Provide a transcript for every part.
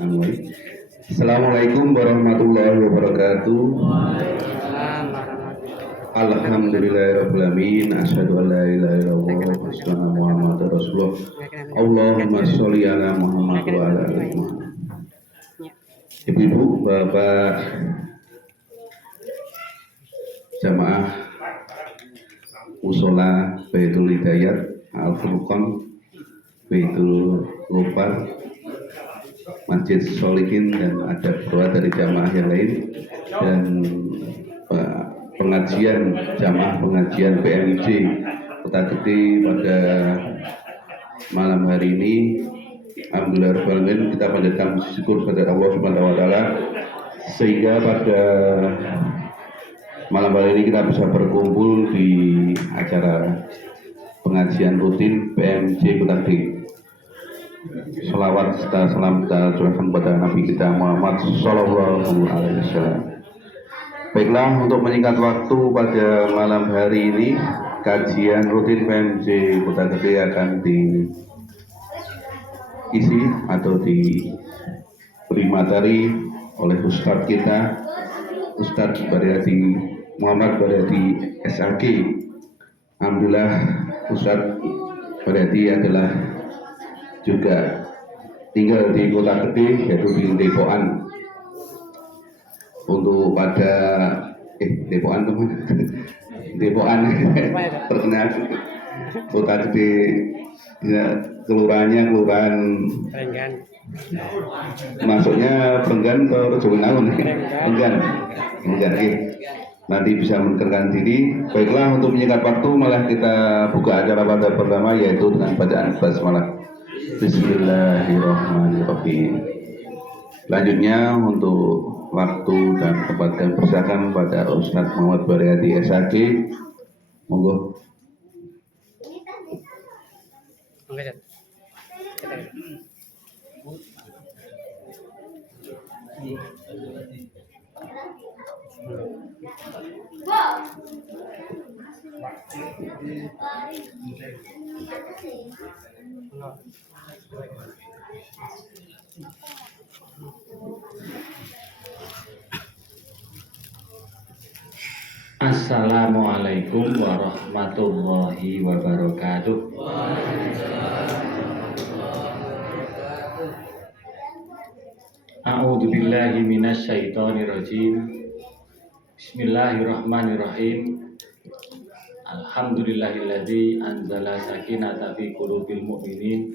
Assalamualaikum warahmatullahi wabarakatuh. Alhamdulillahirrahmanirrahim. Asyhadu an la ilaha illallah wa asyhadu anna Muhammadar Rasulullah. Allahumma sholli ala Muhammad wa ala ali Muhammad. Ibu-ibu, bapak jamaah Musola Baitul Hidayat Al Furqon Baitul Lupar Masjid Solihin dan ada beberapa dari jamaah yang lain dan pengajian jamaah pengajian PMJ Kota Gede pada malam hari ini. Alhamdulillah kita panjatkan syukur kepada Allah Subhanahu wa taala sehingga pada malam hari ini kita bisa berkumpul di acara pengajian rutin PMJ Kota Gede. Salawat serta salam kita curahkan kepada Nabi kita Muhammad Sallallahu Alaihi Wasallam. Baiklah, untuk menyingkat waktu pada malam hari ini kajian rutin PMJ Kota Gede akan diisi atau diberi materi oleh Ustadz kita, Ustadz Baryadi Muhammad Baryadi SAG. Alhamdulillah Ustadz Baryadi adalah juga tinggal di Kota Gede, yaitu di Depokan. Untuk pada Depokan teman, Depokan terkenal Kota Gede, ya, kelurahannya kelurahan Penggan. Masuknya Penggan ke Rejowenangun. Penggan. Nanti bisa menekankan diri. Baiklah, untuk menyingkat waktu malah kita buka acara pada pertama yaitu dengan bacaan basmalah. Bismillahirrahmanirrahim. Selanjutnya untuk waktu dan tempat dan persilakan pada Ustadz Muhammad Baryadi SAG. Monggo. Assalamualaikum warahmatullahi wabarakatuh. A'udzu billahi minasyaitonir rajim. Bismillahirrahmanirrahim. Alhamdulillahilladzi anzala sakinata fi qulubil mu'minin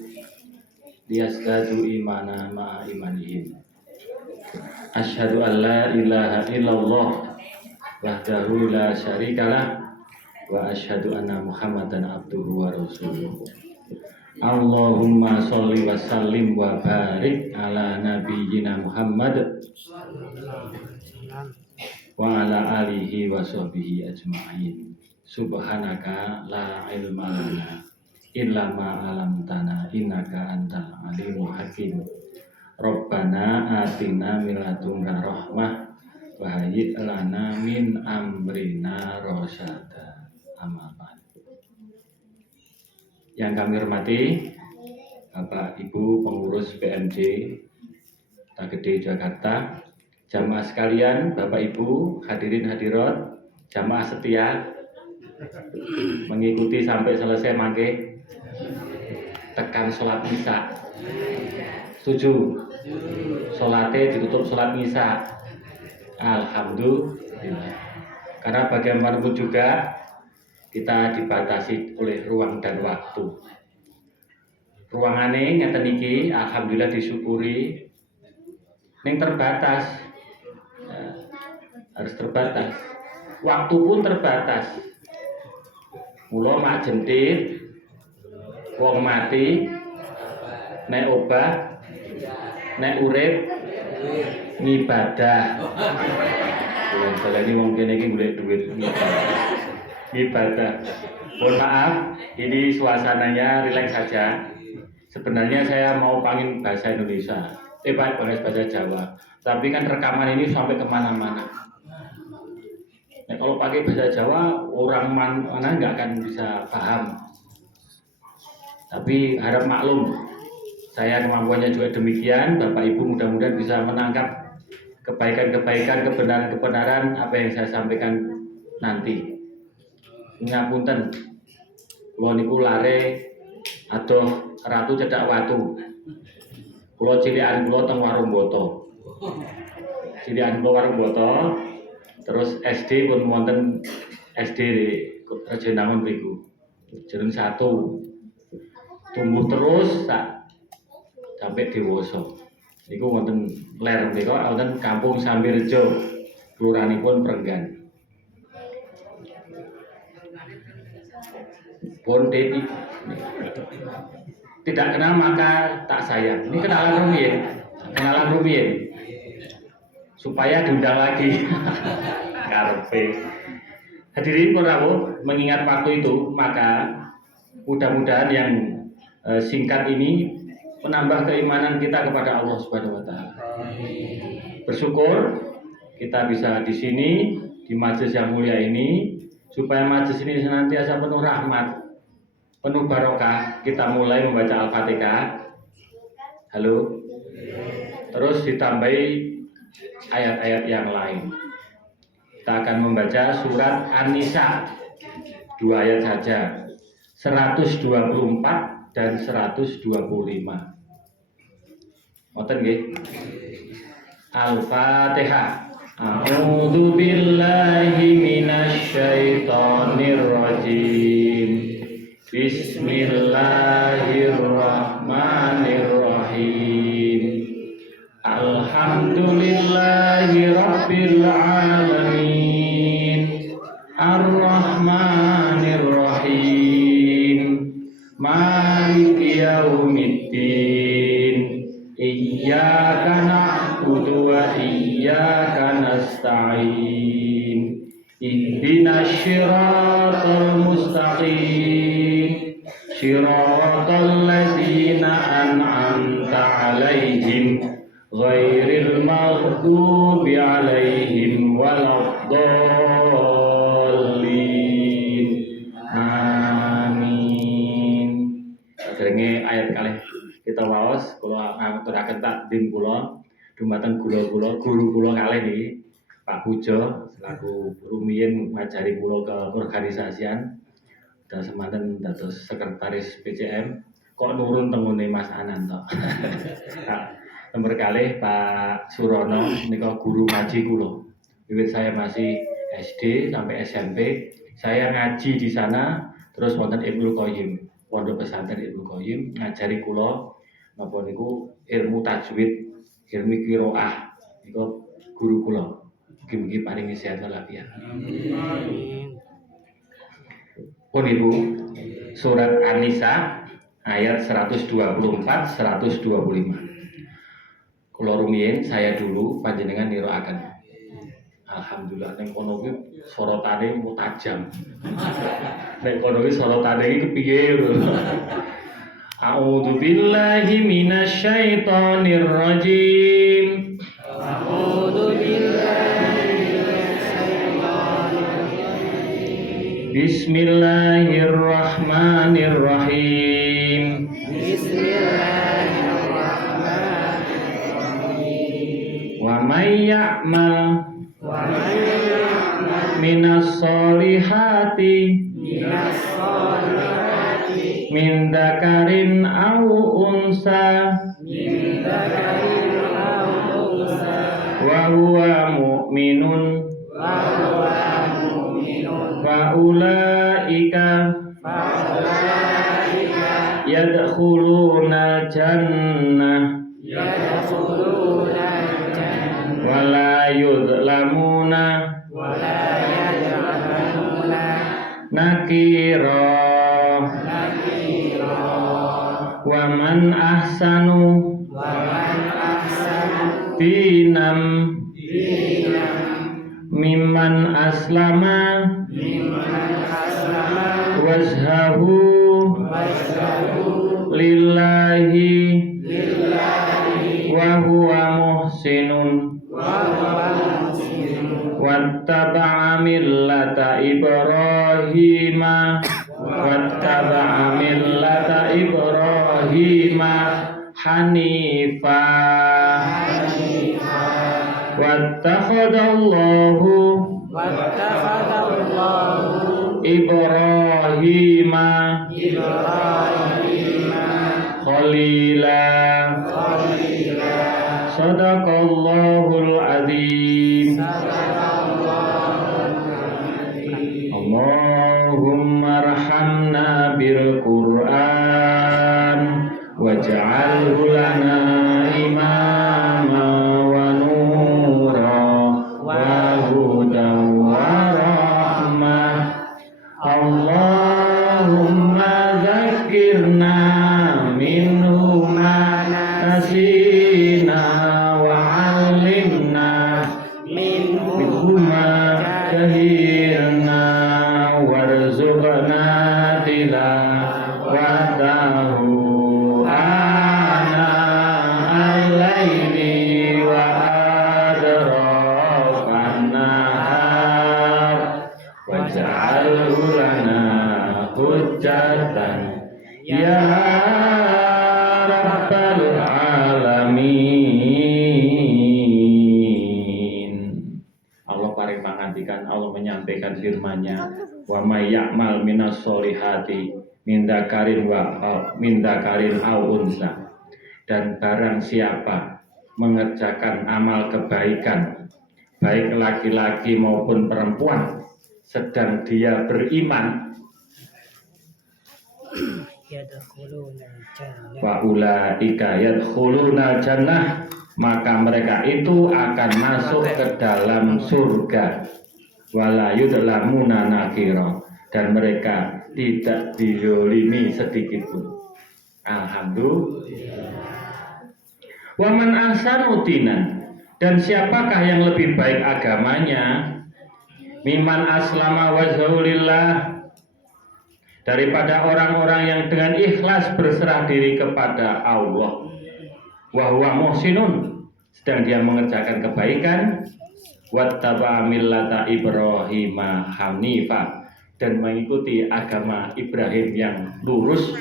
liyazdadu imana ma'a imanihim. Asyhadu an la ilaha illallah wahdahu la syarikalah wa asyhadu anna Muhammadan abduhu wa rasuluh. Allahumma sholli wa sallim wa barik ala nabiyyina Muhammad wa ala alihi wa sahbihi ajma'in. Subhanaka la ilma lana illa ma 'allamtana innaka antal alimul hakim. Rabbana atina min ladunka rahmah wa hayyi' lana min amrina rasyada. Amma ba'd. Yang kami hormati Bapak Ibu pengurus PMJ Kota Gede Jakarta, jamaah sekalian, Bapak Ibu hadirin hadirat, jamaah setia mengikuti sampai selesai mangke tekan sholat isya. Setuju? Sholatnya ditutup sholat isya. Alhamdulillah. Karena bagaimanapun juga kita dibatasi oleh ruang dan waktu. Ruangannya ngeten iki alhamdulillah disyukuri ning terbatas. Ya, harus terbatas. Waktu pun terbatas. Mula mak jentit wong mati nek obah nek urip ngibadah. Kalau ini wong kene iki golek duit ibadah. Mohon maaf, ini suasananya rileks saja. Sebenarnya saya mau panggil bahasa Indonesia, bahasa Jawa. Tapi kan rekaman ini sampai kemana-mana. Nah, kalau pakai bahasa Jawa, orang mana nggak akan bisa paham. Tapi harap maklum, Saya kemampuannya juga demikian. Bapak Ibu mudah-mudahan bisa menangkap kebaikan-kebaikan, kebenaran-kebenaran apa yang saya sampaikan nanti. Ngapunten, kula niku lare adoh ratu cedak watu. Kula cilikan kula teng warung boto. Cilikan kula warung boto. Terus SD pun wonten SD Rejenangun mriku. Jeneng 1. Tumbuh terus sampai dewasa. Niku wonten ler mriku wonten Kampung Sambirejo, kelurahanipun Prenggan. Pun tidak kenal maka tak sayang. Ini kenalan rumiyin. Supaya diundang lagi. Karpe. Hadirin Prabu, mengingat waktu itu, maka mudah-mudahan yang singkat ini menambah keimanan kita kepada Allah Subhanahu wa taala. Bersyukur kita bisa di sini di majelis yang mulia ini, supaya majelis ini senantiasa penuh rahmat, penuh barokah. Kita mulai membaca Al-Fatihah. Halo. Terus ditambahi ayat-ayat yang lain. Kita akan membaca surat An-Nisa 2 ayat saja, 124 dan 125. Ngoten nggih. Al-Fatihah. A'udzu billahi minasy syaithanir rajim. Bismillahirrahmanirrahim. Alhamdulillahi rabbil alamin. Ar-Rahmanir-Rahim. Maliki yaumiddin. Iyyaka na'budu wa iyyaka nasta'in. Ihdinas siratal mustaqim. Siratal ladzina an'amta 'alaihim ghairil maghdubi 'alaihim waladdallin. Amin. Derenge ayat kalih kita waos, kula ngaturaken takdim kula dumateng guru kula kalih niki Pak Pujo selaku rumiyin ngajari kula ke organisasian dan semanten dados sekretaris PCM kok nurun tengune Mas Ananto. Nomor kalih Pak Surono nika guru ngaji kula. Wiwit saya masih SD sampai SMP, saya ngaji di sana. Terus wonten Ibnu Qayyim, pondok pesantren Ibnu Qayyim ngajari kula napa niku ilmu tajwid, ilmu qiraah. Niku guru kula. Mugi-mugi paringi sehat walafiat. Amin. Pun Ibu, surat An-Nisa ayat 124 125. Kula rumiyin saya dulu panjenengan niroaken. Alhamdulillah ning kono kuwi sorotane tajam. Nek kono kuwi sorotane iki kepiye lho. A'udzu billahi minasy syaithanir rajim. A'udzu billahi minasy syaithanir rajim. Bismillahirrahmanirrahim. Wa may ya'mal minas solihati min dzakarin aw unsa wa huwa mu'minun fa ulaika yadkhuluna jannah wala yudlamuna nakira wa man ahsanu dinam mimman aslama wajhahu lillahi wa huwa muhsinun wattaba'a millata Ibrahima hanifa wattakhadallahu Ibrahima khalila sadaqallahul azim. Allahumma arhamna bil Qur'an waj'alhu lana imama wa nura wa hudan wa rahmah. Allahumma dzakirna minhu ma nasina wa 'allimna minhu ma jahilna warzuqna tilawatahu ana al-laili wa adrakan nahar waj'alhu lana hujjatan ya rabbal alamin. Allah paring pangandikan, Allah menyampaikan firman-Nya, wa may ya'mal minas solihati min dzakarin aw unsa. Dan barang siapa mengerjakan amal kebaikan, baik laki-laki maupun perempuan, sedang dia beriman, fa ulaika yadkhuluna jannah, maka mereka itu akan masuk ke dalam surga, wala yudlamuna nakira, dan mereka tidak dizalimi sedikit pun. Alhamdulillah. Wa man ahsanu dinan, dan siapakah yang lebih baik agamanya, miman aslama wajhahu lillah, daripada orang-orang yang dengan ikhlas berserah diri kepada Allah, wa huwa muhsinun, sedang dia mengerjakan kebaikan, wattaba millata Ibrahima hanifa, dan mengikuti agama Ibrahim yang lurus,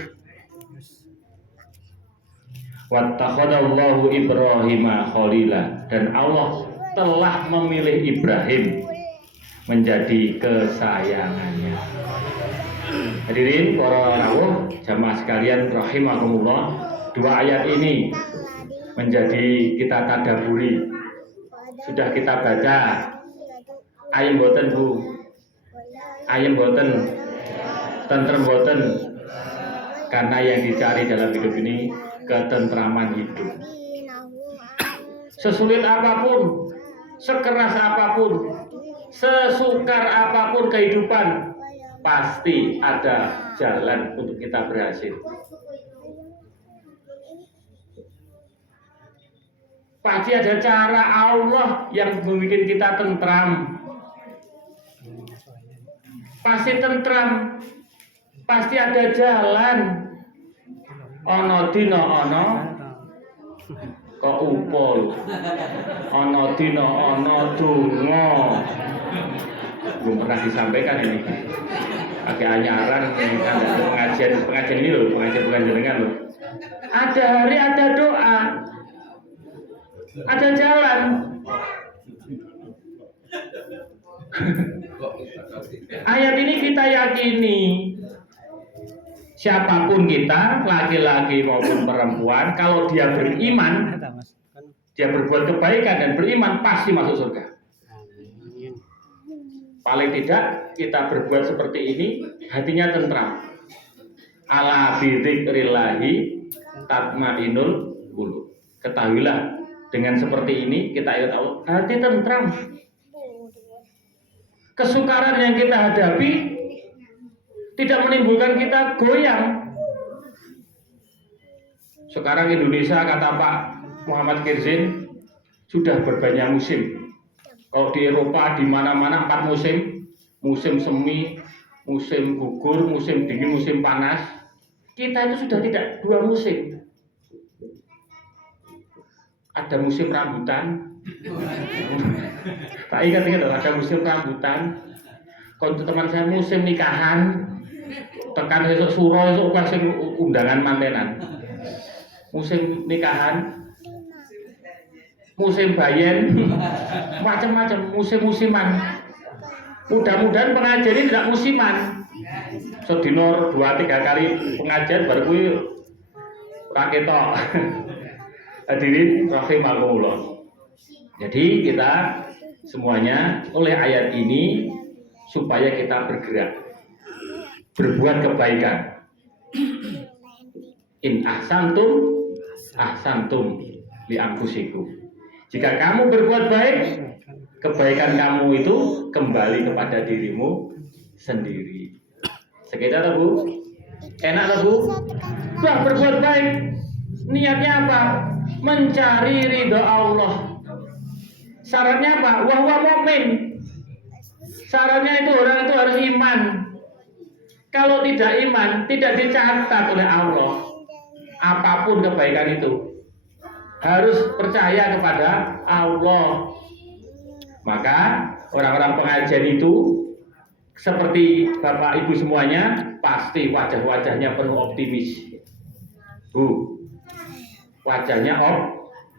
wattakhadallahu Ibrahima khalila, dan Allah telah memilih Ibrahim menjadi kesayangannya. Hadirin para rawuh jamaah sekalian rahimakumullah, dua ayat ini menjadi kita tadaburi. Sudah kita baca. Ayem boten Bu? Ayem boten? Tentrem boten? Karena yang dicari dalam hidup ini ketentraman hidup. Sesulit apapun, sekeras apapun, sesukar apapun kehidupan, pasti ada jalan untuk kita berhasil. Pasti ada cara Allah yang membuat kita tentram. Pasti tentram. Pasti ada jalan. Ono dino ono kok upol. Ono dino ono donga. Belum pernah disampaikan ini. Agak anyaran pengajian ini loh, pengajian jenengan loh. Ada hari ada doa. Ada jalan. Ayat ini kita yakini, siapapun kita, laki-laki maupun perempuan, kalau dia beriman, dia berbuat kebaikan dan beriman, pasti masuk surga. Paling tidak kita berbuat seperti ini, hatinya tentram. Ala bidzikrillahi tatmainul qulub. Ketahuilah, dengan seperti ini kita ingat Allah, hati tentram. Kesukaran yang kita hadapi tidak menimbulkan kita goyang. Sekarang Indonesia, kata Pak Muhammad Kirzin, sudah berbanyak musim. Kalau di Eropa di mana-mana 4 musim, musim semi, musim gugur, musim dingin, musim panas. Kita itu sudah tidak 2 musim. Ada musim rambutan. Tak ingat ada musim rambutan. Kalau teman saya musim nikahan, tekan esok suro esok kasih undangan mantenan. musim nikahan, musim bayen, macam-macam, musim-musiman. Mudah-mudahan pengajian ini tidak musiman. Sedino 2-3 kali pengajian baru kuwi ora ketok. Hadirin rahimakumullah. Jadi kita semuanya oleh ayat ini supaya kita bergerak, berbuat kebaikan. In ahsantum li anfusikum. Jika kamu berbuat baik, kebaikan kamu itu kembali kepada dirimu sendiri. Sekitar Bu? Enak lah Bu? Wah, berbuat baik niatnya apa? Mencari ridho Allah. Syaratnya apa? Wahwa mukmin. Syaratnya itu orang itu harus iman. Kalau tidak iman, tidak dicatat oleh Allah. Apapun kebaikan itu harus percaya kepada Allah. Maka orang-orang pengajian itu seperti Bapak Ibu semuanya pasti wajah-wajahnya penuh optimis. Bu, wajahnya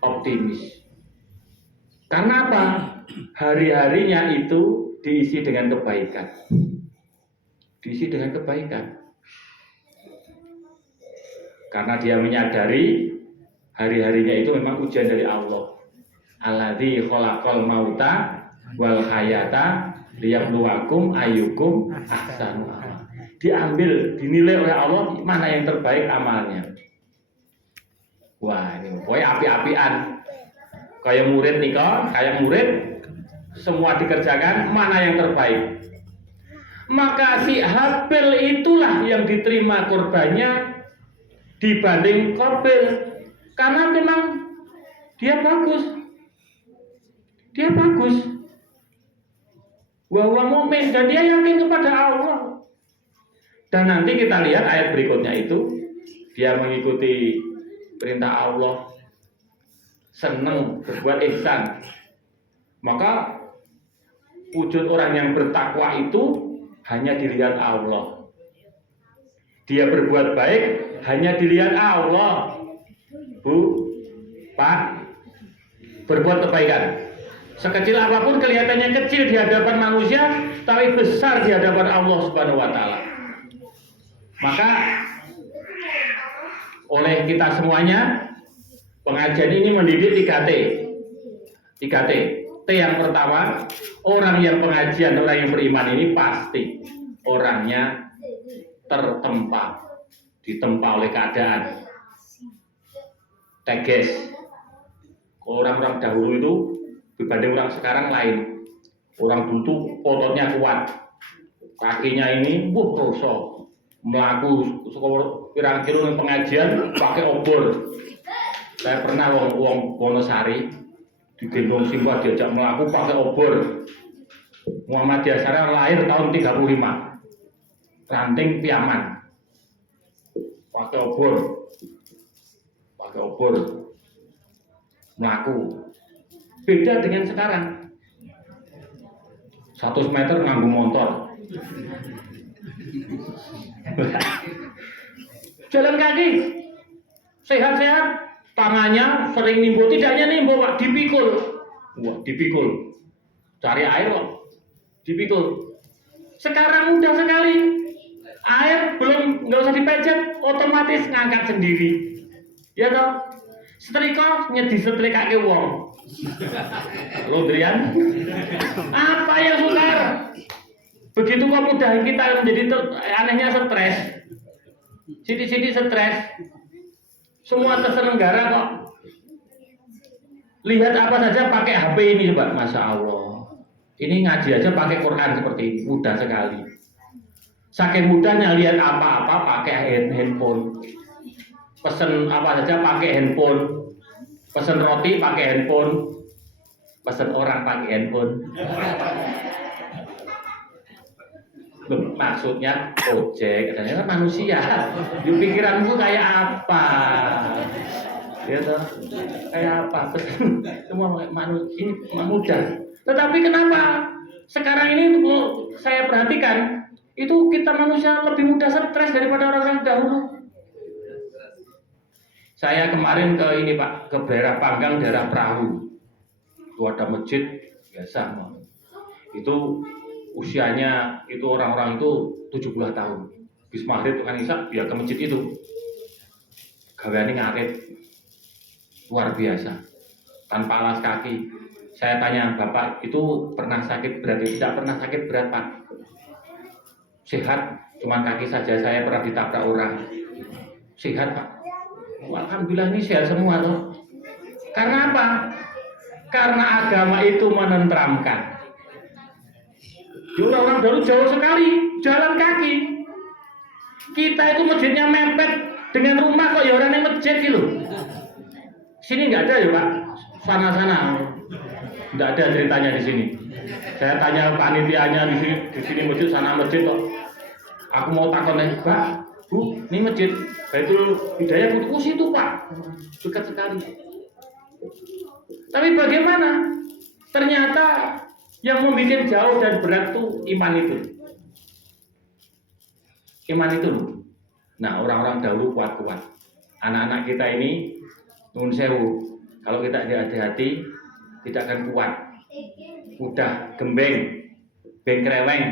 optimis. Karena apa? Hari-harinya itu diisi dengan kebaikan. Diisi dengan kebaikan. Karena dia menyadari hari-harinya itu memang ujian dari Allah. Alladzi khalaqal mauta wal hayata liyabluwakum ayyukum ahsanu amala. Diambil, dinilai oleh Allah mana yang terbaik amalnya. Wah, ini pokoknya api-apian. Kayak murid nikah, kayak murid semua dikerjakan, mana yang terbaik. Maka si Habil itulah yang diterima korbannya dibanding Qabil, karena memang dia bagus. Dia bagus. Bahwa mukmin dan dia yakin kepada Allah. Dan nanti kita lihat ayat berikutnya itu, dia mengikuti perintah Allah, senang berbuat ihsan. Maka wujud orang yang bertakwa itu hanya dilihat Allah. Dia berbuat baik hanya dilihat Allah. Bu, Pak, berbuat kebaikan. Sekecil apapun kelihatannya kecil di hadapan manusia, tapi besar di hadapan Allah Subhanahu wa taala. Maka oleh kita semuanya, pengajian ini mendidik 3T. 3T. T yang pertama, orang yang pengajian, orang yang beriman ini pasti orangnya tertempa, ditempa oleh keadaan. Teges. Orang-orang dahulu itu dibanding orang sekarang lain. Orang dulu tuh ototnya kuat, kakinya ini rosok, melaku kira-kira pengajian pakai obor. Saya pernah wong Wonosari digendong Simbah diajak melaku pakai obor. Muhammadiyah Syariah lahir tahun 35, ranting piaman, pakai obor, melaku. Beda dengan sekarang. 100 meter nganggo motor. Jalan kaki, sehat-sehat, tangannya sering nimbo, tidak hanya nimbo Pak, dipikul. Wah, dipikul. Cari air kok, dipikul. Sekarang mudah sekali. Air belum, nggak usah dipecet, otomatis ngangkat sendiri. Ya toh? Setrika disetrikake wong. Londrian, apa yang sukar? Begitu kok mudah kita menjadi anehnya stres. Siti-siti stres. Semua terselenggara kok. Lihat apa saja pakai HP ini coba, Masya Allah. Ini ngaji aja pakai Quran seperti ini, mudah sekali. Saking mudahnya lihat apa-apa pakai handphone. Pesen apa saja pakai handphone. Pesen roti pakai handphone, pesen orang pakai handphone. Maksudnya ojek, ternyata manusia. Di pikiranmu kayak apa? Ya toh, kayak apa? Semua manusia ini mudah. Tetapi kenapa sekarang ini saya perhatikan itu kita manusia lebih mudah stres daripada orang-orang dahulu. Saya kemarin ke ini Pak, ke daerah Panggang, daerah Perahu. Itu ada masjid biasa. Itu usianya itu orang-orang itu 70 tahun. Bis maghrib tukang isya ya ke masjid itu. Gaweane ngarit. Luar biasa. Tanpa alas kaki. Saya tanya, Bapak itu pernah sakit berat? Tidak pernah sakit berat Pak. Sehat, cuman kaki saja saya pernah ditabrak orang. Sehat Pak. Alhamdulillah ini sehat semua tuh. Karena apa? Karena agama itu menenteramkan. Orang-orang dulu jauh sekali jalan kaki. Kita itu masjidnya mepet dengan rumah kok ya orang yang masjid gitu. Sini nggak ada ya Pak. Sana-sana. Tidak ada ceritanya di sini. Saya tanya panitianya di sini masjid, sana masjid kok. Aku mau takon nih, Pak, Bu, ini masjid Baitul Hidayah itu situ Pak, dekat sekali. Tapi bagaimana? Ternyata yang membuat jauh dan berat tuh iman itu. Iman itu loh. Nah, orang-orang dahulu kuat-kuat. Anak-anak kita ini, nun sewu, kalau kita hati-hati, tidak akan kuat. Udah gembeng, bengkreweng,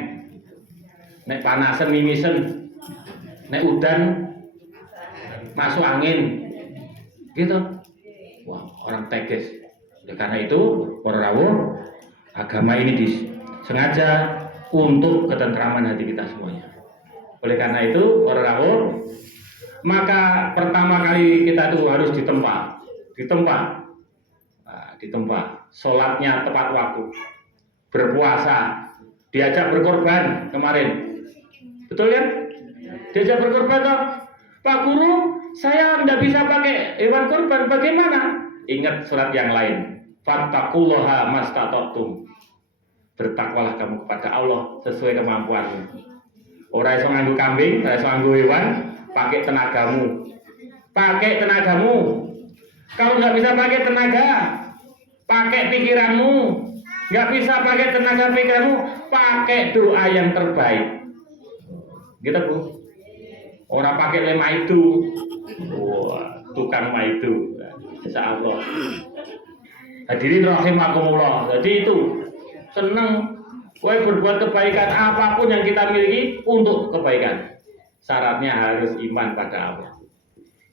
nek panasan mimisen, nek udan masuk angin, gitu. Wah, orang teges. Oleh karena itu, para rawuh, agama ini disengaja untuk ketentraman hati kita semuanya. Oleh karena itu, para rawuh, maka pertama kali kita tuh harus ditempa. Sholatnya tepat waktu, berpuasa, diajak berkorban kemarin, betul kan? Diajak berkorban toh, Pak Guru, saya tidak bisa pakai hewan korban, bagaimana? Ingat surat yang lain, fattaqullaha mastata'tum, bertakwalah kamu kepada Allah sesuai kemampuanmu. Ora iso nganggo kambing, ora iso nganggo hewan, pakai tenagamu. Kalau nggak bisa pakai tenaga, pakai pikiranmu. Nggak bisa pakai tenaga pikiranmu, pakai doa yang terbaik. Gitu Bu. Orang pakai lema itu. Wah, tukang maidu. Insya Allah. Hadirin rahimakumullah. Jadi itu seneng. Kowe berbuat kebaikan apapun yang kita miliki untuk kebaikan. Syaratnya harus iman pada Allah.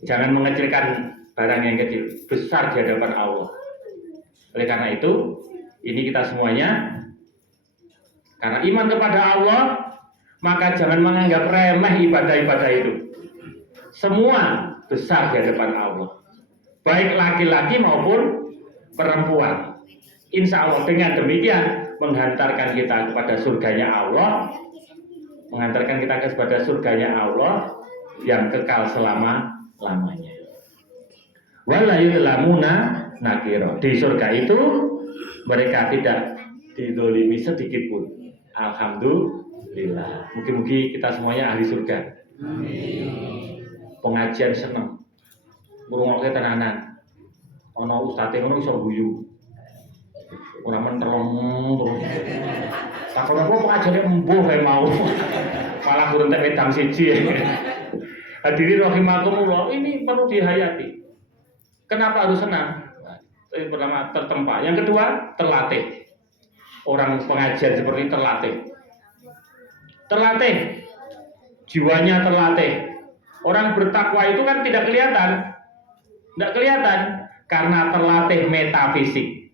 Jangan mengecilkan barang yang kecil, besar di hadapan Allah. Oleh karena itu, ini kita semuanya karena iman kepada Allah, maka jangan menganggap remeh ibadah-ibadah itu. Semua besar di hadapan Allah, baik laki-laki maupun perempuan. Insya Allah dengan demikian menghantarkan kita kepada surganya Allah, mengantarkan kita kepada surganya Allah yang kekal selama-lamanya. Wala yudlamuna nakiro. Di surga itu mereka tidak didolimi sedikit pun. Alhamdulillah. Mungkin kita semuanya ahli surga. Amin. Pengajian seneng. Ngrungokke tenanan. Ana ustaze ngono iso guyu. Ora menterong terus. Takon apa pengajiane embuh kae mau. Malah kurang tek wedang siji. Hadirin rahimakumullah, ini perlu dihayati. Kenapa harus senang? Yang pertama tertempa, yang kedua terlatih. Orang pengajian seperti terlatih, jiwanya terlatih. Orang bertakwa itu kan tidak kelihatan karena terlatih metafisik.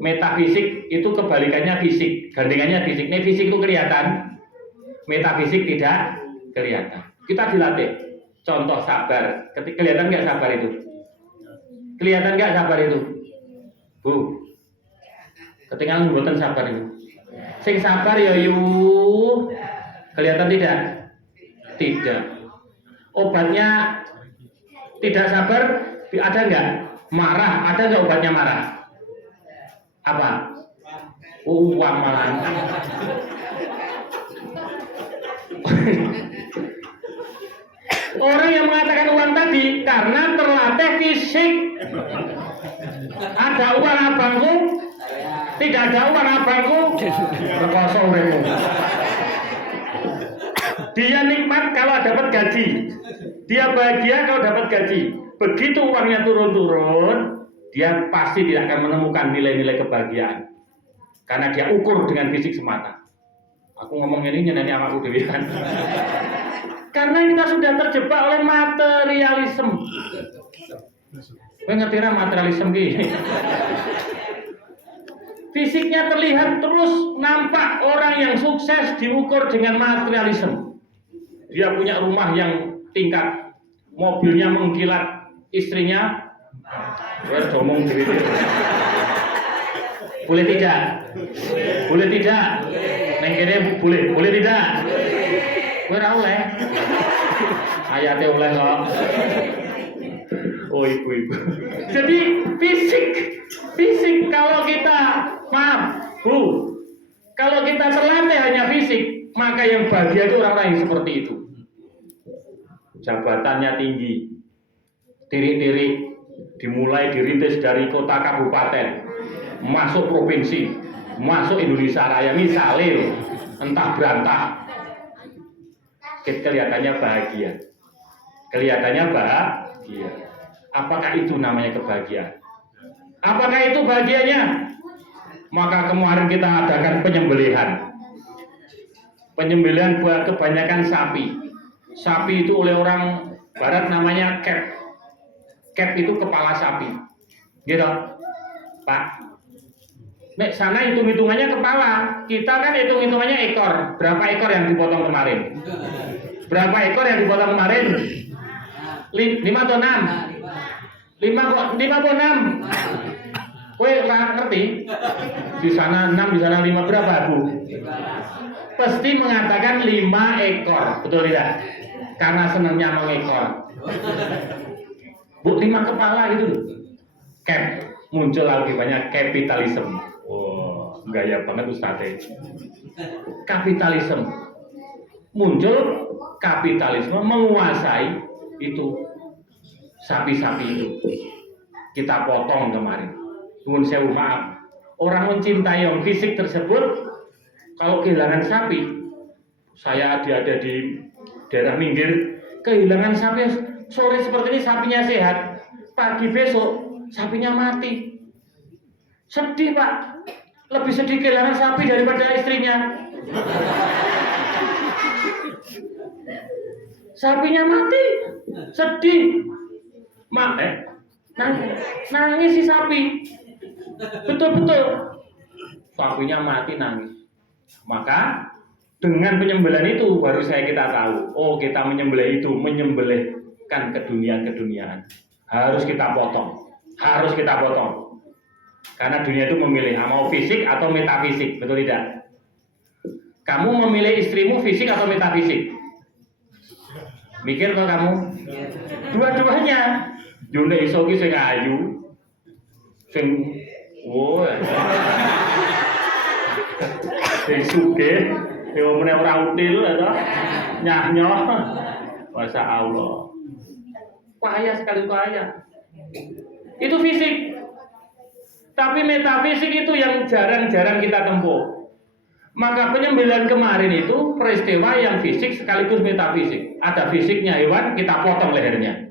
Metafisik itu kebalikannya fisik, gandengannya fisik. Ini fisik itu kelihatan, metafisik tidak kelihatan. Kita dilatih. Contoh sabar, kelihatan nggak sabar itu? Kelihatan nggak sabar itu, Bu? Ketinggalan mboten sabar itu. Sing sabar ya yuk. Kelihatan tidak? Tidak. Obatnya tidak sabar ada nggak? Marah ada nggak obatnya marah? Apa? Uang malah. Orang yang mengatakan uang tadi karena terlatih fisik. Ada uang abangku, tidak ada uang abangku, berkosong mereka. Dia nikmat kalau dapat gaji, dia bahagia kalau dapat gaji. Begitu uangnya turun-turun, dia pasti tidak akan menemukan nilai-nilai kebahagiaan. Karena dia ukur dengan fisik semata. Aku ngomong ini nyeneni awakku dhewe kan. Karena kita sudah terjebak oleh materialisme. Kowe ngerti ra materialisme ki? Fisiknya terlihat terus nampak orang yang sukses diukur dengan materialisme. Dia punya rumah yang tingkat, mobilnya mengkilat, istrinya wes domong dhewe. Boleh tidak? Boleh tidak? Neng kene boleh tidak? Kowe ora oleh. Ayate oleh kok. Oh ibu-ibu. Jadi fisik kalau kita kalau kita terlatih hanya fisik, maka yang bahagia itu orang-orang yang seperti itu. Jabatannya tinggi, tirik-tirik, dimulai dirintis dari kota kabupaten, masuk provinsi, masuk Indonesia Raya, misalnya entah berantah, kelihatannya bahagia. Kelihatannya bahagia. Apakah itu namanya kebahagiaan? Apakah itu bahagianya? Maka kemarin kita adakan penyembelihan. Penyembelihan buat kebanyakan sapi. Sapi itu oleh orang barat namanya cap. Cap itu kepala sapi. Gitu, Pak. Nek sana hitung-hitungannya kepala. Kita kan hitung-hitungannya ekor. Berapa ekor yang dipotong kemarin? Berapa ekor yang dipotong kemarin? 5 atau 6? 5 atau 6? Kowe ngerti? Di sana 6, di sana 5, berapa, Bu? Pasti mengatakan 5 ekor, betul tidak? Karena senangnya mengekor. Bu, 5 kepala itu cap, muncul lagi banyak kapitalisme. Oh, gaya banget Ustaz. Kapitalisme. Muncul kapitalisme menguasai itu sapi-sapi itu. Kita potong kemarin. Nuwun sewu maaf. Orang mencintai yang fisik tersebut, kalau kehilangan sapi, saya ada di daerah minggir, kehilangan sapi sore seperti ini sapinya sehat, pagi besok sapinya mati. Sedih Pak, lebih sedih kehilangan sapi daripada istrinya. Sapinya mati, sedih. Nangis si sapi. Betul-betul. Sapinya mati nangis. Maka dengan penyembelihan itu baru kita tahu, oh kita menyembelih itu menyembelihkan keduniaan. Harus kita potong. Karena dunia itu memilih mau fisik atau metafisik, betul tidak? Kamu memilih istrimu fisik atau metafisik? Mikir kok kamu? Dua-duanya. Jone iso ki sing ayu. Sing sing sugih, yo meneh ora util to. Nyah-nyoh. Masya Allah. Payah sekali payah. Itu fisik. Tapi metafisik itu yang jarang-jarang kita tempuh. Maka penyembelihan kemarin itu peristiwa yang fisik sekaligus metafisik. Ada fisiknya hewan, kita potong lehernya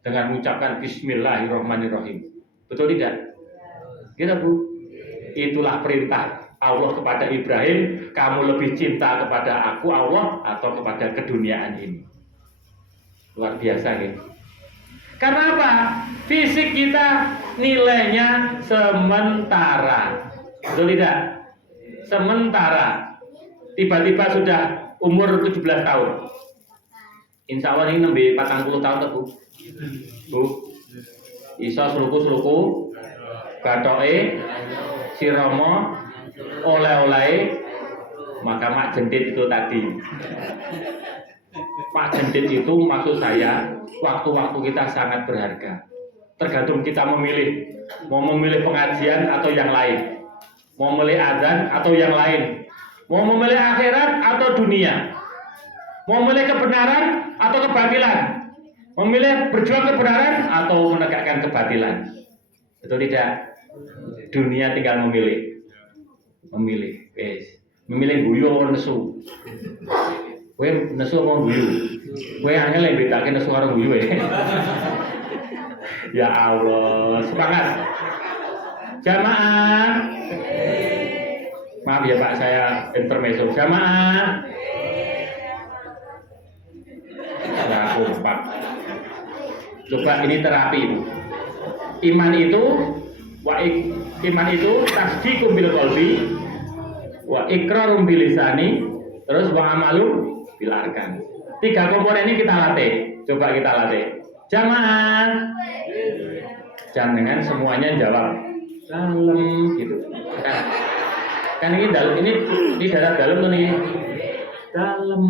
dengan mengucapkan Bismillahirrahmanirrahim. Betul tidak? Gitu Bu. Itulah perintah Allah kepada Ibrahim. Kamu lebih cinta kepada aku Allah atau kepada keduniaan ini? Luar biasa gitu. Karena apa? Fisik kita nilainya sementara. Betul tidak? Sementara. Tiba-tiba sudah umur 17 tahun. Insya Allah ini nembe 40 tahun Bu. Bu. Iso sluku-sluku bathoke sirama oleh-oleh maka mak jentit itu tadi. Pak jentit itu maksud saya waktu-waktu kita sangat berharga. Tergantung kita memilih, mau memilih pengajian atau yang lain, mau memilih azan atau yang lain, mau memilih akhirat atau dunia, mau memilih kebenaran atau kebatilan, memilih berjuang kebenaran atau menegakkan kebatilan. Betul tidak? Dunia tinggal memilih, memilih guyu atau nesu. Kowe nesu apa guyu? Kowe angel lek bedake nesu karo guyu. Ya Allah, semangat. Jamaah. Maaf ya Pak, saya intermezzo. Jamaah. Ya, kompak. Coba ini terapi itu. Iman itu tasdiqum bil qalbi wa iqrarum bil lisani, terus wa amalu bil arkan. 3 komponen ini kita latih. Coba kita latih. Jamaah. Jangan semuanya jawab dalam gitu. Kan ini dalam, ini darah dalam tuh nih. Dalam.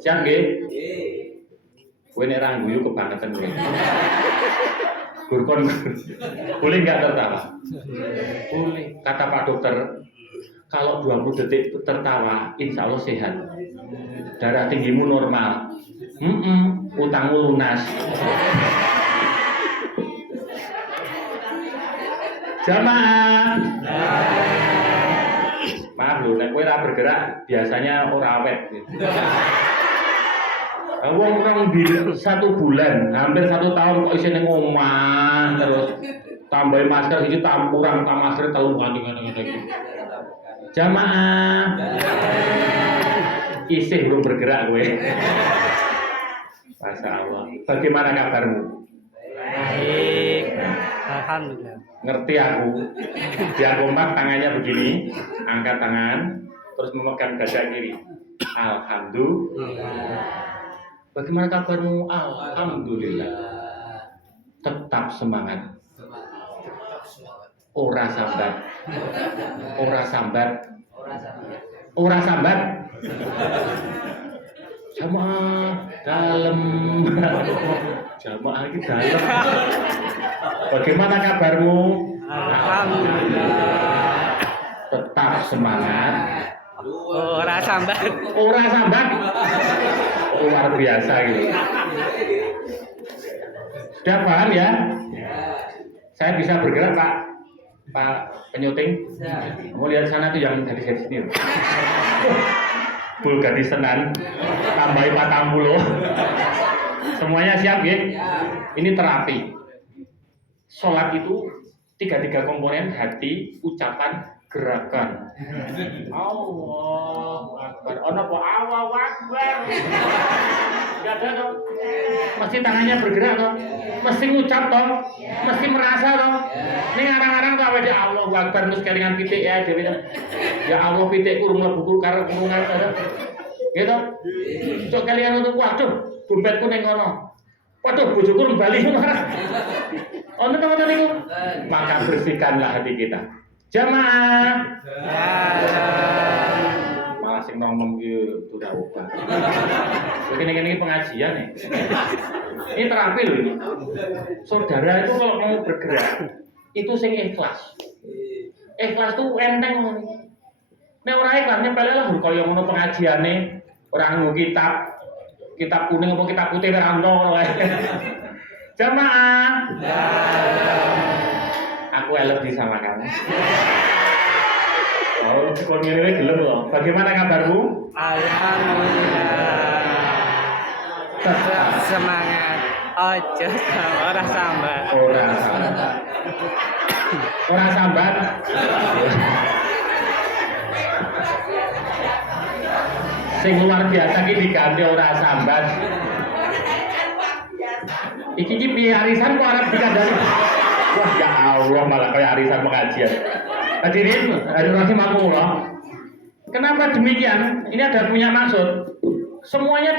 Siap nggih? Kowe nek ra guyu kebangetan kowe. Gurkon. Boleh enggak tertawa? Boleh. Kata Pak Dokter, kalau 20 detik tertawa, insya Allah sehat. Darah tinggimu normal. Utangmu lunas. Jamaah. Maaf lho, nek kowe ora bergerak biasanya ora awet gitu. Wong rong di 1 bulan, hampir 1 tahun kok isine ngomah terus tambahin masker iki kurang masker tahun ngene iki. Jamaah. Isih belum bergerak kowe. Masya Allah. Bagaimana kabarmu? Baik. Alhamdulillah. Ngerti aku. Biar kompak tangannya begini, angkat tangan, terus memegang dada kiri. Alhamdulillah. Bagaimana kabarmu? Alhamdulillah. Tetap semangat. Ora sambat. Ora sambat. Ora sambat. Jamaah dalam. Jamaah ini dalam. Bagaimana kabarmu? Alhamdulillah. Tetap semangat. Ora sambat. Ora sambat. Luar biasa gitu. Sudah paham ya? Saya bisa bergerak Pak penyuting. Mau lihat sana tuh yang dari sini. Full gadis tenan. Tambahin 40. Semuanya siap ya? Ini terapi. Sholat itu 3 komponen: hati, ucapan, gerakan. Allahu Akbar. Ono apa Allahu Akbar? Enggak ada dong. Mesti tangannya bergerak toh. Mesti ngucap toh. Mesti merasa toh. Ini ngarang-ngarang tuh apa dia Allahu Akbar terus kelingan pitik ya dhewe. Ya Allah pitik kurung mlebu karo kurungan. Gitu. Cok kalian untuk waduh, dompetku ning kono. Waduh, bojoku bali marah. Ono teman niku. Maka bersihkanlah hati kita. Jamaah. Malah sing ngomong iki udah ubah. Begini pengajian nih. Ini terapi loh ini. Saudara itu kalau mau bergerak itu sing ikhlas. Ikhlas tuh enteng ngono. Nek ora ikhlas nyepele lah kaya ngono pengajiane, ora nggo kitab kuning apa kitab putih ora ono wae. Jamaah. Aku lebih sama kamu. Oh, kon ngene gelem loh. Bagaimana kabarmu? Alhamdulillah. Tetap semangat. Ojo ora sambat. Ora sambat. Ora sambat. Sing luar biasa iki diganti ora sambat. Iki piye arisan kok arep dikandani? Wah ya Allah malah kayak arisan pengajian. Hadirin, rahimakumullah. Kenapa demikian? Ini ada punya maksud. Semuanya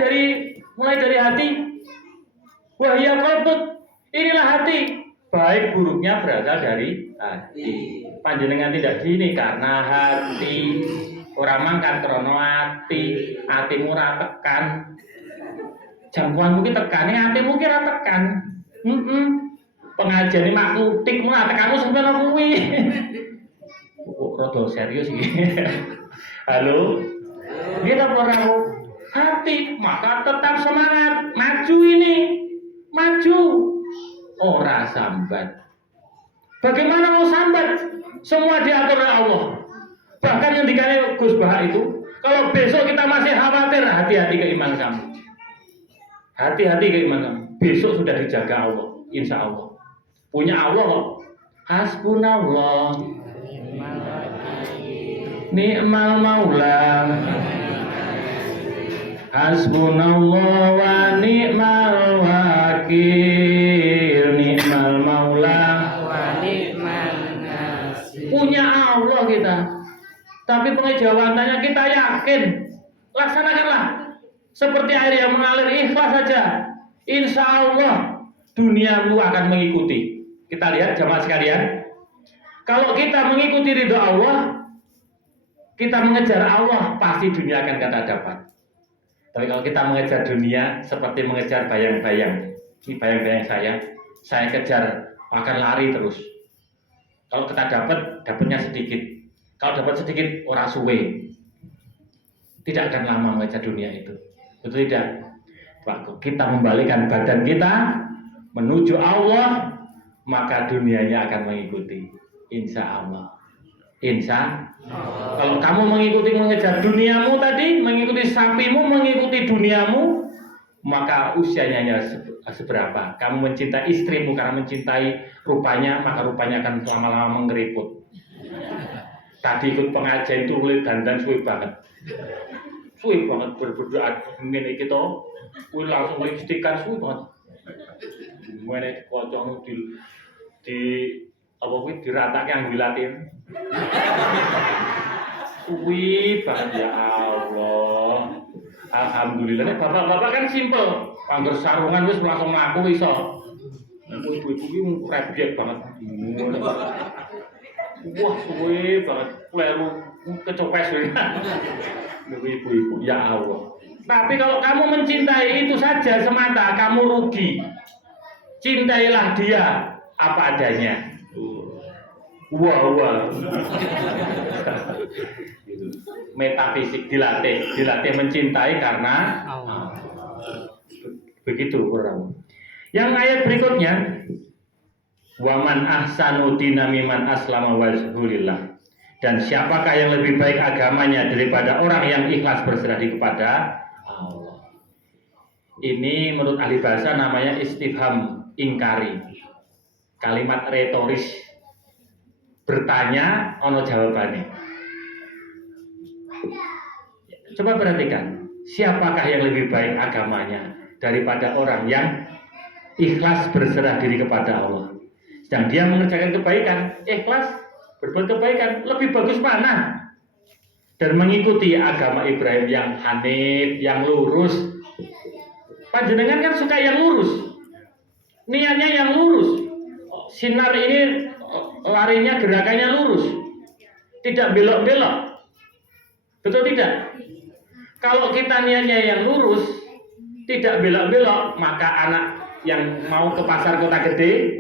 mulai dari hati. Wahya qalbut. Inilah hati. Baik buruknya berasal dari hati. Panjenengan tidak gini karena hati. Orang mangkat krono hati. Hatimu ora tekan. Jangkauanmu ki tekane hatimu ki ora tekan. Pengajian ini maklutikmu ora tekanmu sampeyan kuwi. Kok rada serius iki. Halo. Kita perlu hati, maka tetap semangat. Maju ini. Maju. Ora sambat. Bagaimana mau sambat? Semua diatur oleh Allah. Bahkan yang dikatakan Gus Bah itu, kalau besok kita masih khawatir, hati-hati keimanan kamu. Hati-hati keimanan kamu. besok sudah dijaga Allah, insya Allah. Punya Allah kok. Hasbunallah, ni'mal maula, hasbunallah wa ni'mal wakil, ni'mal maula wa ni'man nasir. punya Allah kita. Tapi pengejawabannya kita yakin, laksanakanlah seperti air yang mengalir, ikhlas saja. Insya Allah duniamu akan mengikuti. Kita lihat jamaah sekalian, kalau kita mengikuti ridho Allah, kita mengejar Allah, pasti dunia akan kita dapat. Tapi kalau kita mengejar dunia seperti mengejar bayang-bayang, ini bayang-bayang saya kejar akan lari terus. Kalau kita dapatnya sedikit. Kalau dapat sedikit, ora suwe. Tidak akan lama mengejar dunia itu. Betul tidak? Waktu kita membalikkan badan kita menuju Allah, maka dunianya akan mengikuti. Insya Allah. Kalau kamu mengikuti mengejar duniamu tadi, mengikuti sapimu, mengikuti duniamu, maka usianya hanya seberapa. Kamu mencintai istrimu karena mencintai rupanya, maka rupanya akan lama-lama mengeriput. Tadi ikut pengajian itu kulit dandan suwe banget berdoa ngene iki to, kuwi langsung lipstikan suwe banget. Ngene kocong di apa kuwi diratake yang dilatin. Suwe banget ya Allah. Alhamdulillah. Bapak-bapak kan simpel, anggar sarungan wis langsung mlaku iso. Ibu-ibu iki rebek banget. Wah, suwe banget, kleru kecopes ini. Ibu-ibu, ya Allah. Tapi kalau kamu mencintai itu saja semata, kamu rugi. Cintailah dia apa adanya. Wah. Metafisik dilatih mencintai karena begitu kurang. Yang ayat berikutnya, waman ahsanu dina mimman aslama wajhulillah. Dan siapakah yang lebih baik agamanya daripada orang yang ikhlas berserah diri kepada Allah. Ini menurut ahli bahasa namanya istifham ingkari. Kalimat retoris. Bertanya, ono jawabannya. Coba perhatikan, siapakah yang lebih baik agamanya daripada orang yang ikhlas berserah diri kepada Allah. Sedang dia mengerjakan kebaikan, ikhlas berbuat kebaikan, lebih bagus mana? Dan mengikuti agama Ibrahim yang hanif, yang lurus. Panjenengan kan suka yang lurus, niatnya yang lurus. Sinar ini larinya gerakannya lurus, tidak belok-belok. Betul tidak? Kalau kita niatnya yang lurus, tidak belok-belok, maka anak yang mau ke pasar kota gede,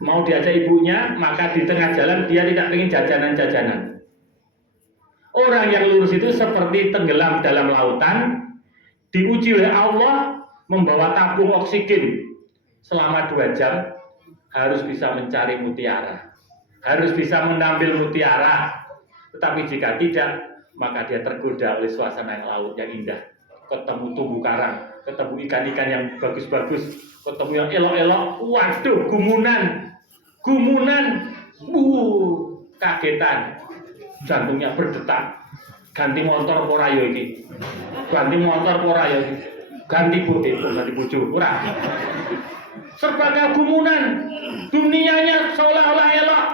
mau diajak ibunya, maka di tengah jalan dia tidak ingin jajanan-jajanan. Orang yang lurus itu seperti tenggelam dalam lautan, diuji oleh Allah, membawa tabung oksigen selama 2 jam, harus bisa mencari mutiara, harus bisa mengambil mutiara. Tetapi jika tidak, maka dia tergoda oleh suasana yang laut yang indah, ketemu terumbu karang, ketemu ikan-ikan yang bagus-bagus, ketemu yang elok-elok, waduh, gumunan, kagetan, jantungnya berdetak, ganti motor porayo ini, ganti bojo, ora, serba kagumunan, dunianya seolah-olah elok.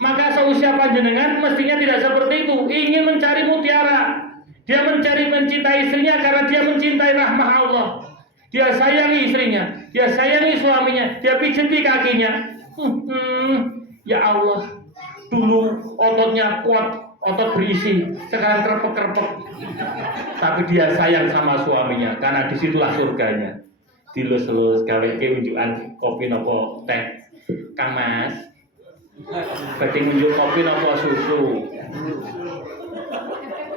Maka seusia panjenengan mestinya tidak seperti itu, ingin mencari mutiara. Dia mencintai istrinya karena dia mencintai rahmah Allah. Dia sayangi istrinya, dia sayangi suaminya, dia pijeti kakinya. Ya Allah, dulu ototnya kuat, otot berisi, sekarang kerepek-kerepek. Tapi dia sayang sama suaminya karena disitulah surganya. Dilus-lus gawe unjukan kopi nopo teh. Kang Mas, badhe ngunjuk kopi nopo susu.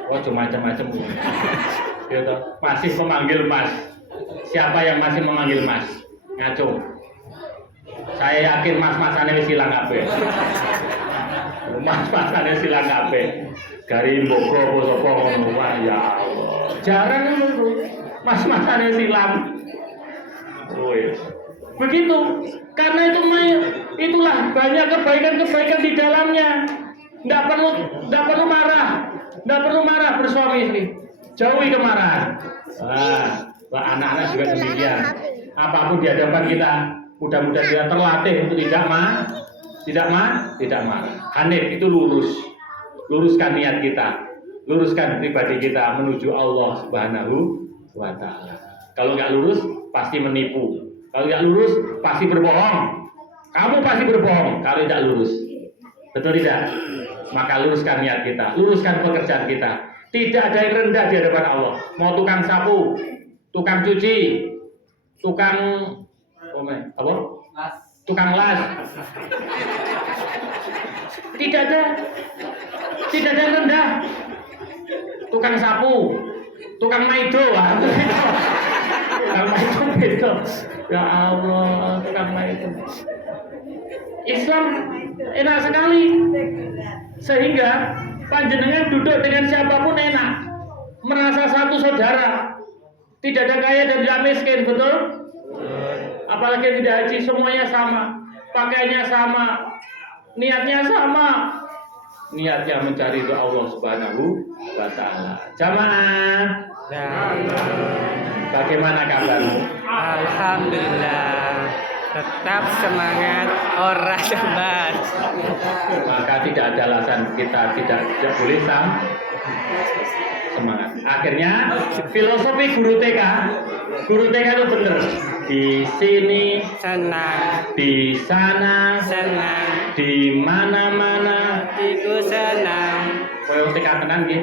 Oh, macam-macam. Ya toh, masih memanggil Mas. Siapa yang masih memanggil Mas? Ngaco. Saya yakin mas-masane wis ilang kabeh. Mas-masane silang kabeh. Gari mbogo apa sapa ngono wae ya Allah. Jarang ngono. Mas-masane silang. Begitu, karena itulah banyak kebaikan-kebaikan di dalamnya. Nggak perlu marah bersuami istri. Jauhi kemarahan. Anak-anak juga demikian. Apapun di hadapan kita, mudah-mudahan kita terlatih untuk tidak marah. Hanif itu luruskan niat kita, luruskan pribadi kita menuju Allah Subhanahu wa Ta'ala. Kalau nggak lurus, pasti menipu. Kalau nggak lurus, pasti berbohong. Kamu pasti berbohong kalau tidak lurus. Betul tidak? Maka luruskan niat kita, luruskan pekerjaan kita. Tidak ada yang rendah di hadapan Allah. Mau tukang sapu, tukang cuci, tukang apa? Tukang las. Tidak ada yang rendah. Tukang sapu, tukang maido, tukang maido beda. Ya Allah, tukang maido. Islam enak sekali, sehingga panjenengan duduk dengan siapapun enak, merasa satu saudara, tidak ada kaya dan tidak miskin, betul? Apalagi tidak haji, semuanya sama, pakaiannya sama, niatnya sama, niatnya mencari ridho Allah Subhanahu wa Ta'ala. Jamaah, bagaimana kabarmu? Alhamdulillah, tetap semangat ora sebat. Maka tidak ada alasan kita tidak boleh semangat. Akhirnya filosofi guru TK itu benar. Di sini Senang, di sana senang, di mana-mana. iku senang. Koyo TK tenan nggih.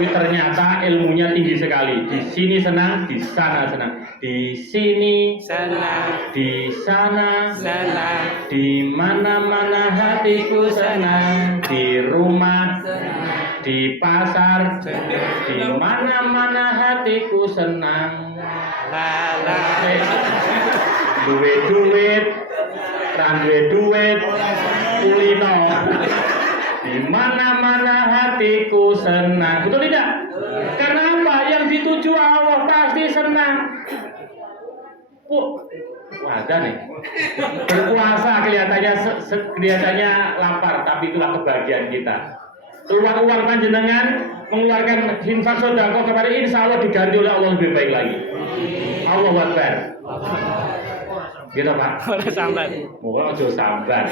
Kuwi ternyata ilmunya tinggi sekali. Di sini senang, di sana senang. Di sini Senang, di sana senang, di mana-mana hatiku senang. Di rumah, di pasar, di mana-mana hatiku senang. lala, Duwe duit, ra duwe duit, kulino. Di mana-mana hatiku senang. Betul tidak? Karena apa? Yang dituju Allah pasti senang. Ada nih. Berpuasa kelihatannya lapar, tapi itulah kebahagiaan kita. Uang panjenengan mengeluarkan infak sedekah kepada, insya Allah diganti oleh Allah lebih baik lagi. Allahu Akbar. Gitu Pak. ora sambat. Mohon ojo sambat.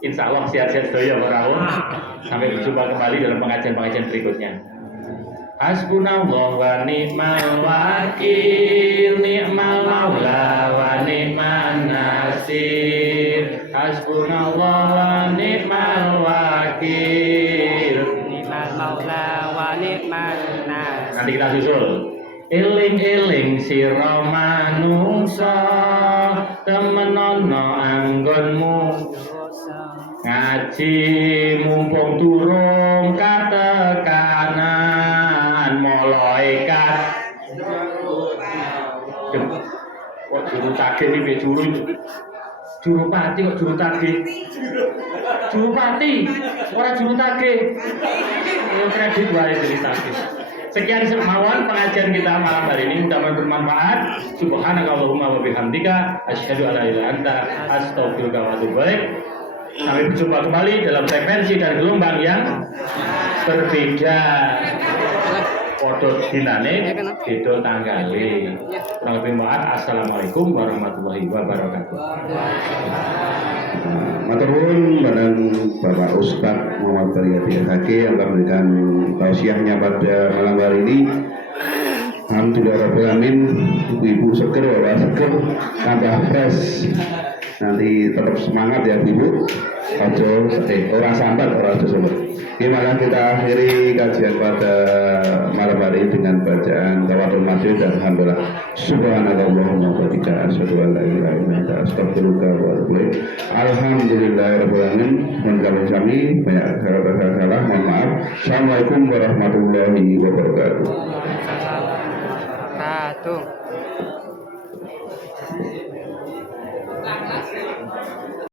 Insya Allah sehat-sehat doya Pak. Sampai berjumpa kembali dalam pengajian-pengajian berikutnya. Hasbunallah wa ni'mal wakil, ni'mal maula wa ni'man nasir. Hasbunallah wa ni'mal wakil, Ni'mal maula wa ni'man nasir. nanti kita susul. Eling-eling sira manungsa, temenono anggonmu ngaji mumpung durung katekanan malaikat. Kok juru tagih iki juru pati kok juru tagih. Juru pati ora juru tagih. Yo kredit wae jadi tagih. Sekian semawon pengajian kita malam hari ini, mudah-mudahan bermanfaat. Subhanakallahumma wa bihamdika asyhadu an la ilaha illa anta astaghfiruka wa atubu ilaik. Sampai berjumpa kembali dalam frekuensi dan gelombang yang berbeda. Podot dinane, beda tanggale. Kurang lebih maaf. Assalamualaikum warahmatullahi wabarakatuh. Matur nuwun marang Bapak Ustadz Muhammad Bariyati Haki yang telah memberikan tausiahnya pada malam hari ini. Alhamdulillah Rabbil Alamin, ibu-ibu seger, bapak seger, tambah fresh. Nanti tetap semangat ya ibu. Orang sambat, orang sambat. Gimana kita akhiri kajian pada malam hari ini dengan bacaan tawadul masjid dan alhamdulillah. Subhanallahumma wa bihamdika asyhadu an la ilaha illa anta astaghfiruka wa atubu ilaik. Alhamdulillahirabbil alamin. Kami banyak salah, mohon maaf. Assalamualaikum warahmatullahi wabarakatuh. Satu.